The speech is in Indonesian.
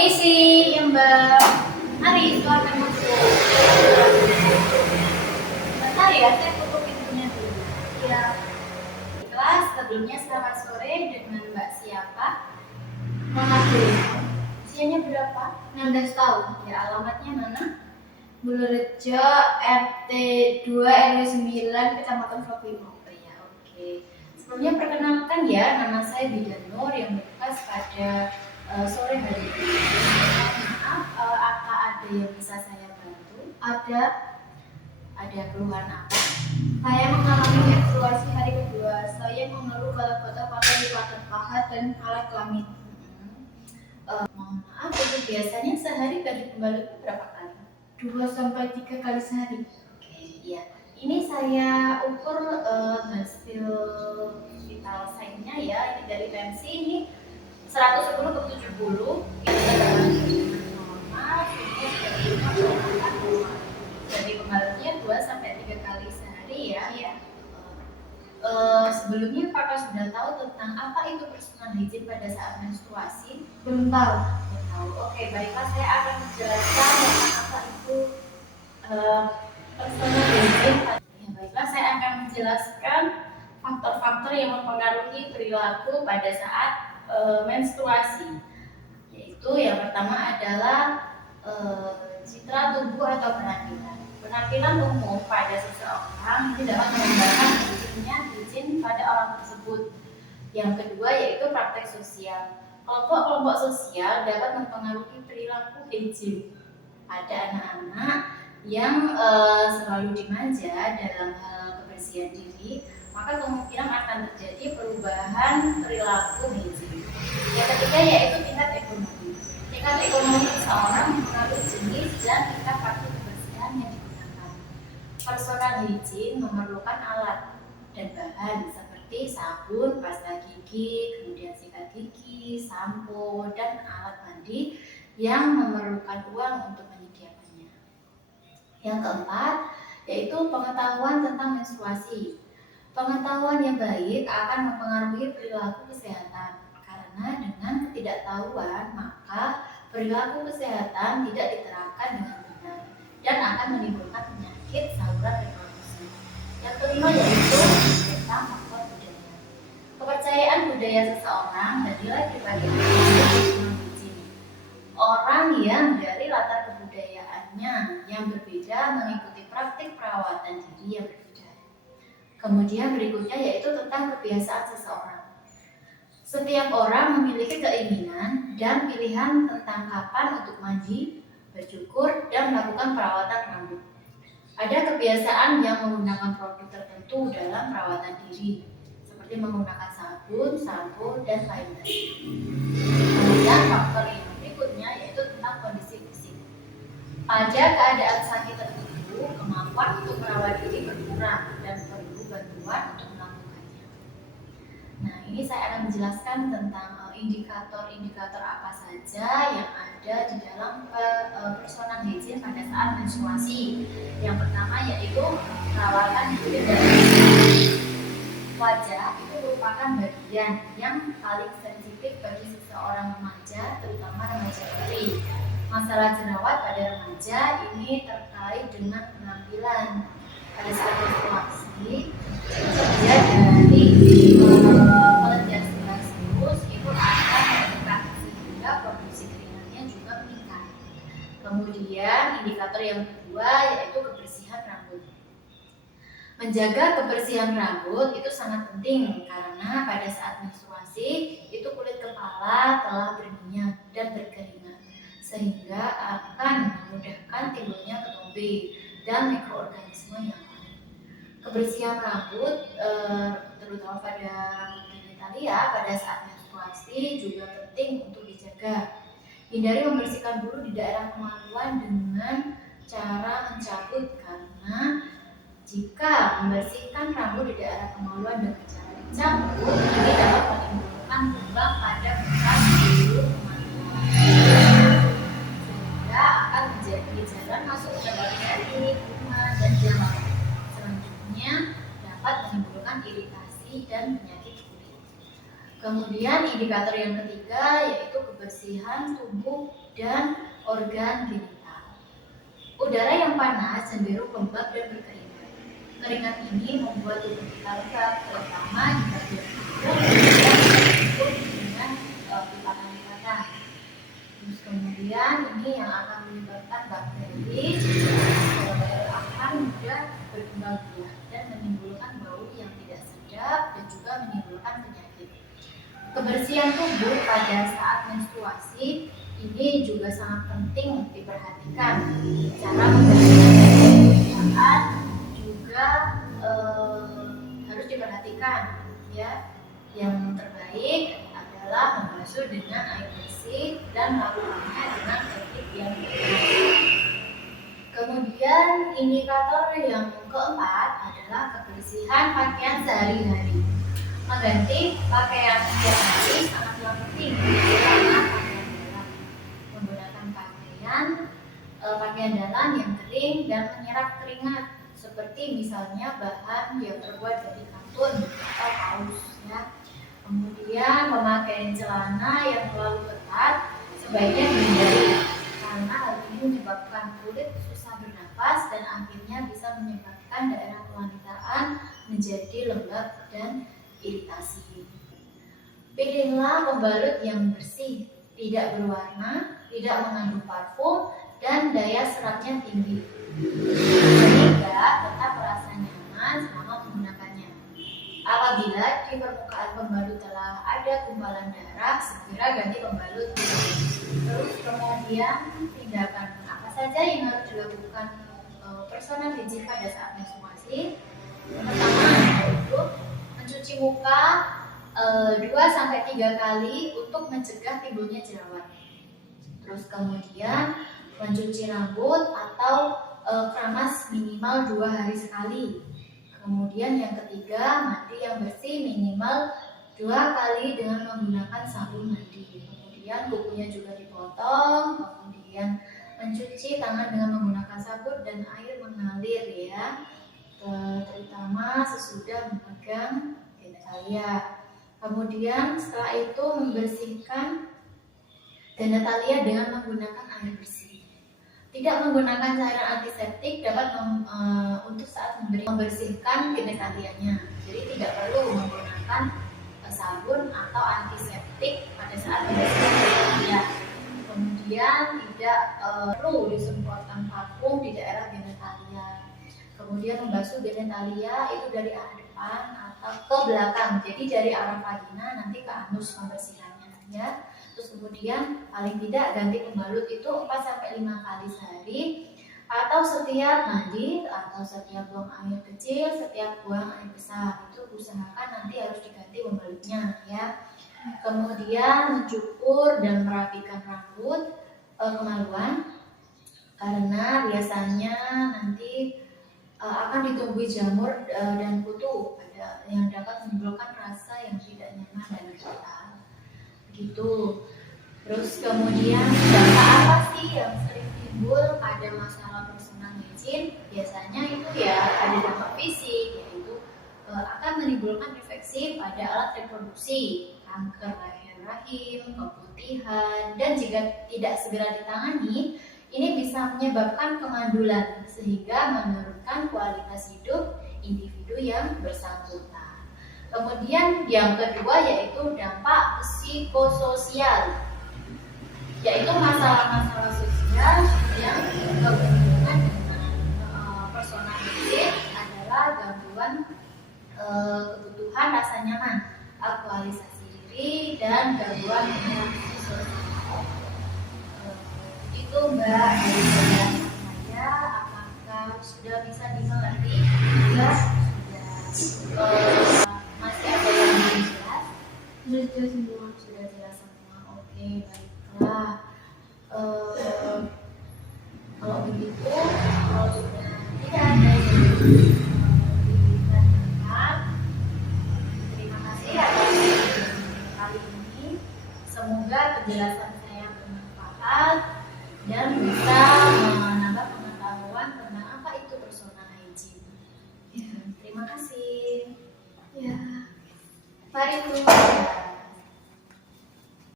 Permisi, ya Mbak. Mari, silakan masuk. Bentar ya, saya tutup pintunya dulu. Ya. Kelas, sebelumnya selamat sore dengan Mbak siapa? Mengakhiri. Usianya berapa? 16 tahun. Ya, alamatnya mana? Bulurejo, RT 2 RW 9, Kecamatan Proklimo. Oh ya, oke. Sebelumnya perkenalkan ya, nama saya Bidan Nur yang bertugas pada sore hari ini. Maaf, apa ada yang bisa saya bantu? Ada keluhan apa? Saya mengalami menstruasi hari kedua. Saya mengeluh gatal-gatal pada lipatan paha dan alat kelamin. Mohon maaf, itu biasanya sehari gaji pembalutnya berapa kali? 2 sampai 3 kali sehari. Oke, iya. Ini saya ukur hasil vital sign-nya ya. Ini dari tensi ini 110 ke 70. Normal, jadi pembalutnya 2 sampai 3 kali sehari ya. Iya. Sebelumnya Kakak sudah tahu tentang apa itu personal hygiene pada saat menstruasi? Belum tahu. Belum tahu. Oke, baiklah, saya akan menjelaskan apa itu personal hygiene. Ya, baiklah, saya akan menjelaskan faktor-faktor yang mempengaruhi perilaku pada saat menstruasi. Yaitu yang pertama adalah citra tubuh atau penampilan. Penampilan umum pada seseorang ini dapat menggambarkan hijin pada orang tersebut. Yang kedua yaitu praktek sosial. Kelompok-kelompok sosial dapat mempengaruhi perilaku hijin. Ada anak-anak yang selalu dimanja dalam hal kebersihan diri, maka kemungkinan akan terjadi perubahan perilaku hijin. Yang ketiga yaitu tingkat ekonomi. Tingkat ekonomi seseorang mengaruhi jenis dan tingkat faktor kebersihan yang digunakan. Personal hygiene memerlukan alat dan bahan seperti sabun, pasta gigi, kemudian sikat gigi, sampo, dan alat mandi yang memerlukan uang untuk menyediakannya. Yang keempat yaitu pengetahuan tentang menstruasi. Pengetahuan yang baik akan mempengaruhi perilaku kesehatan. Karena dengan ketidaktahuan, maka perilaku kesehatan tidak diterapkan dengan benar dan akan menimbulkan penyakit saluran reproduksi. Yang kelima yaitu tentang faktor budaya. Kepercayaan budaya seseorang dan nilai pribadi orang yang dari latar kebudayaannya yang berbeda mengikuti praktik perawatan diri yang berbeda. Kemudian berikutnya yaitu tentang kebiasaan seseorang. Setiap orang memiliki keinginan dan pilihan tentang kapan untuk mandi, bercukur, dan melakukan perawatan rambut. Ada kebiasaan yang menggunakan produk tertentu dalam perawatan diri, seperti menggunakan sabun, sampo, dan lain-lain. Kemudian faktor yang berikutnya yaitu tentang kondisi fisik. Pada keadaan sakit tertentu, kemampuan untuk merawat diri berkurang dan perlu bantuan untuk melakukannya. Nah, ini saya akan menjelaskan tentang indikator-indikator apa saja yang ada di dalam personal hygiene pada saat menstruasi. Yang pertama yaitu perawatan kulit dan wajah. Itu merupakan bagian yang paling sensitif bagi seseorang remaja, terutama remaja putri. Masalah jerawat pada remaja ini terkait dengan penampilan pada saat menstruasi. Dia dari kelenjar sebaskus itu akan meningkat sehingga produksi keringatnya juga meningkat. Kemudian indikator yang kedua yaitu kebersihan rambut. Menjaga kebersihan rambut itu sangat penting karena pada saat menstruasi itu kulit kepala telah berminyak dan berkeringat sehingga akan memudahkan timbulnya ketombe dan mikroorganisme yang lain. Kebersihan rambut terutama pada rambut genitalia pada saat menstruasi juga penting untuk dijaga. Hindari membersihkan bulu di daerah kemaluan dengan cara mencabut, karena jika membersihkan rambut di daerah kemaluan dengan cara dicabut, ini dapat menimbulkan lubang pada bekas bulu kemaluan sehingga akan menjadi jalan masuk ke bakteri, kuman, dan jamur. Selanjutnya dapat menimbulkan iritasi dan penyakit kulit. Kemudian indikator yang ketiga yaitu kebersihan tubuh dan organ genital. Udara yang panas cenderung lembab dan berkeringat. Keringat ini membuat tubuh kita lembab, terutama di bagian tubuh yang tertutup dengan lipatan-lipatan. Terus kemudian ini yang akan menyebabkan bakteri akan mudah berkembang biak dan menimbulkan bau yang tidak sedap dan juga menimbulkan penyakit. Kebersihan tubuh pada saat menstruasi ini juga sangat penting diperhatikan. Cara membersihkan juga harus diperhatikan ya. Yang terbaik adalah membasuh dengan air bersih dan melakukannya dengan teknik yang benar. Kemudian indikator yang keempat adalah kebersihan pakaian sehari-hari. Mengganti pakaian setiap hari sangatlah penting karena pakaian dalam. Menggunakan pakaian dalam yang kering dan menyerap keringat, seperti misalnya bahan yang terbuat dari katun atau kaos ya. Kemudian memakai celana yang terlalu ketat sebaiknya dihindari karena hal ini menyebabkan kulit susah bernafas dan akhirnya bisa menyebabkan daerah kewanitaan menjadi lembab dan iritasi. Pilihlah pembalut yang bersih, tidak berwarna, tidak mengandung parfum, dan daya seratnya tinggi, sehingga tetap merasa nyaman selama menggunakannya. Apabila di permukaan pembalut telah ada gumpalan darah, segera ganti pembalut. Terus kemudian tindakan apa saja yang harus dilakukan personal hygiene pada saat menstruasi? Yang pertama yaitu mencuci muka 2-3 kali untuk mencegah timbulnya jerawat. Terus kemudian mencuci rambut atau keramas minimal 2 hari sekali. Kemudian yang ketiga, mandi yang bersih minimal 2 kali dengan menggunakan sabun mandi. Kemudian kukunya juga dipotong. Kemudian mencuci tangan dengan menggunakan sabun dan air mengalir ya, terutama sesudah memegang genitalia. Kemudian setelah itu membersihkan genitalia dengan menggunakan air bersih. Tidak menggunakan cairan antiseptik dapat untuk saat membersihkan genitalianya. Jadi tidak perlu menggunakan sabun atau antiseptik pada saat membersihkan genitalia. Kemudian tidak perlu disemprotkan parfum di daerah genitalia. Kemudian membasuh genitalia itu dari arah depan atau ke belakang. Jadi dari arah vagina nanti ke anus membersihkannya ya. Terus kemudian paling tidak ganti pembalut itu 4-5 kali sehari, atau setiap mandi atau setiap buang air kecil, setiap buang air besar itu usahakan nanti harus diganti pembalutnya ya. Kemudian mencukur dan merapikan rambut kemaluan karena biasanya nanti akan ditumbuhi jamur dan kutu yang dapat menimbulkan rasa yang tidak nyaman dan gatal. Begitu. Terus kemudian dampak apa sih yang sering timbul pada masalah personal hygiene? Biasanya itu ya ada dampak fisik, yaitu akan menimbulkan infeksi pada alat reproduksi, kanker rahim, keputihan, dan jika tidak segera ditangani, ini bisa menyebabkan kemandulan sehingga menurunkan kualitas hidup individu yang bersangkutan. Kemudian yang kedua yaitu dampak psikososial, yaitu masalah-masalah sosial yang berhubungan dengan personal hygiene adalah gangguan kebutuhan rasa nyaman, aktualisasi diri, dan gangguan interaksi sosial. Itu Mbak dari saya, apakah sudah bisa dimengerti? Ya, sudah. Masih ada yang belum jelas? Sudah semua. Sudah jelas semua. Oke, baiklah. Kalau begitu, kalau sudah tidak ada yang ditanyakan, terima kasih atas kali ini. Semoga penjelasan saya bermanfaat dan bisa menambah pengetahuan tentang apa itu personal hygiene. Ya, terima kasih. Ya, mari